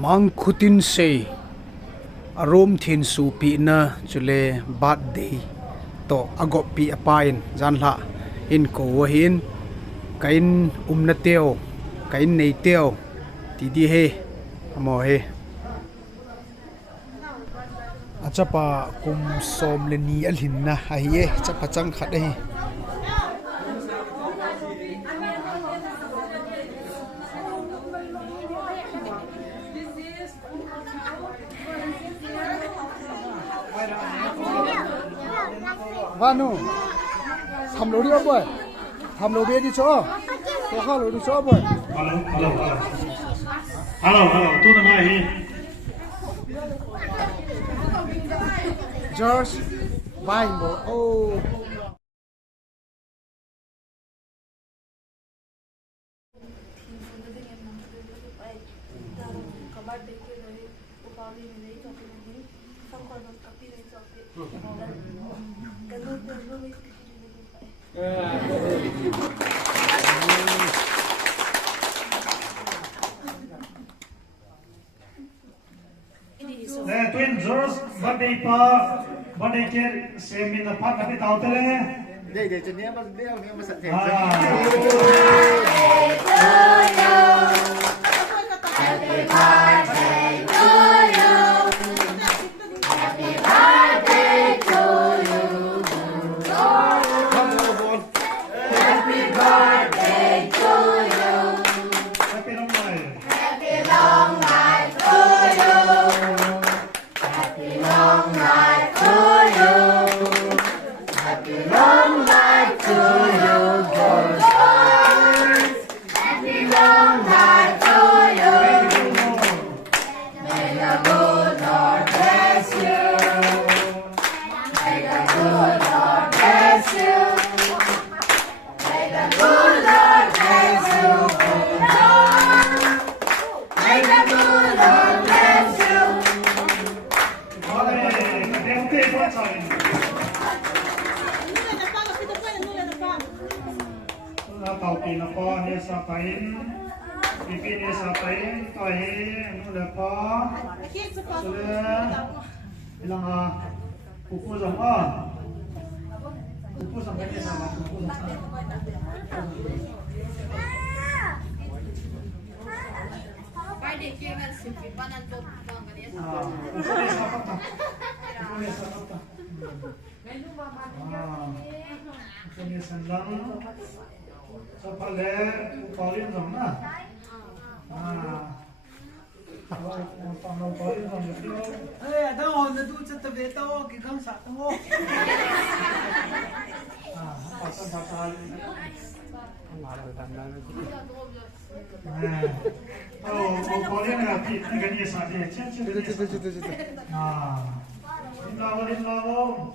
mang khutin se arom thin su pi na chule birthday to agop pi apain janla in ko hin kain umna teo kain nei teo ti di he amo he achapa kum som le ni alhin na a hi e chapa chang khat hi Vanu, tham lối đi boy, tham lối đi chỗ, có khá lối đi chỗ boy. Hello, tôi đang hỏi. George, bye mo. Oh. Twin George, birthday pa, birthday cake, same in the park, tapi tahu tu le. Để cho nhé, mà sẵn sàng. Happy birthday to you. Happy birthday to you. Happy birthday to you. Happy long life. Happy long life to you. Happy long life to you. Happy long life to you, George. Happy long life to you. May the good Lord bless you. May the good Lord bless you. May the good Lord bless you, good Lord. May the good Lord bless you. Birthday pa tayo. Tahu pina po ni sa pain, pipi ni sa pain, tahi anu lepa. Sudah bilang kuku sama, kuku sampai ni sama kuku sama. Birthday cake kan simple panan to bang kaniya. Kuku ni sa kata, kuku ni sa kata. Kuku ni sandang. Sa pale, upalin dong na. Upalin dong itu. Ada orang tu cakap beta oh kita satu oh. Pasal. Oh, upalin nanti ni sahaja. Cita. Lawo.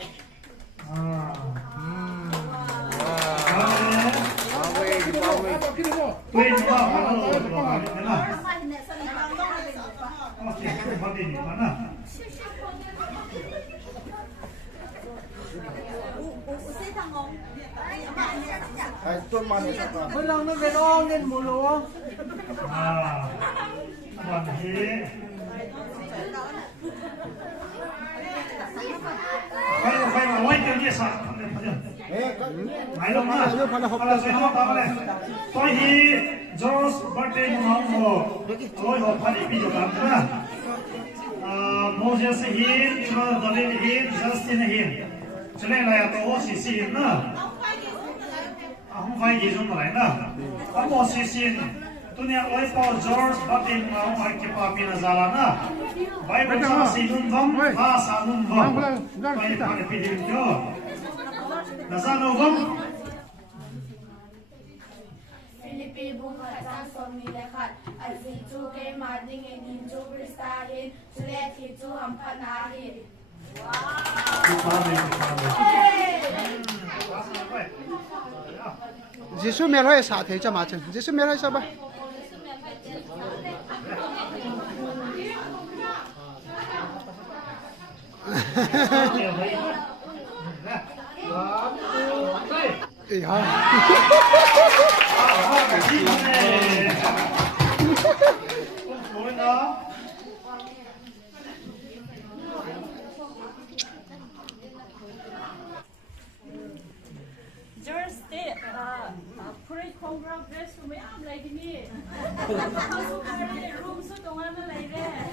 Tuin juga mana? Okey, bagi ni mana? Tuan mana? Belang nak berong kan mulu. Tuan he. Baik, dia sah. Mailong na. Para sa inyo tama le. Toy hi George birthday mo. Toy ho pali video kam na. Moses hi, David hi, Justin hi. Chale la ya to ho si si na. Hong fai gi jong lai na. Amo si si. Tunia oi pa George birthday mo ai ki pa pi na zala na. Bai ba sa si nun bam, ha sa nun bam. Toy pa ni pi dim jo. Nasaan bang? Philippine buka transform Nilhah at situ kay mading eninjo bristahin sulet hitu hampanahin. Jisu melhoi sa thei cha ma chen. Jisu melhoi sa ba. Ja.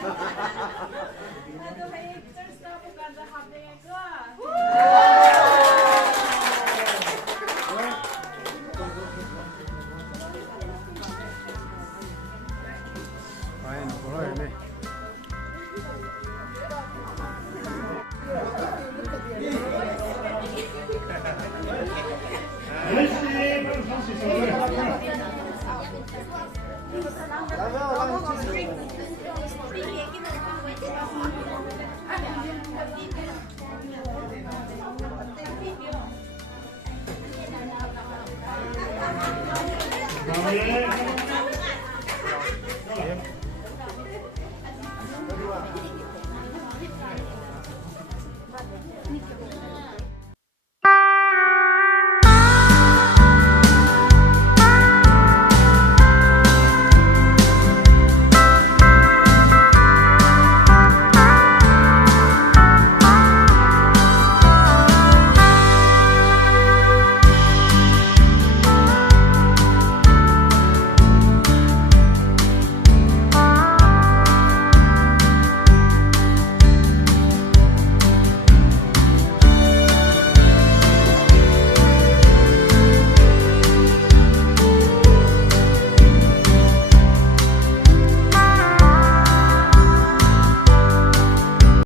Ay, no puedo verme. Vamos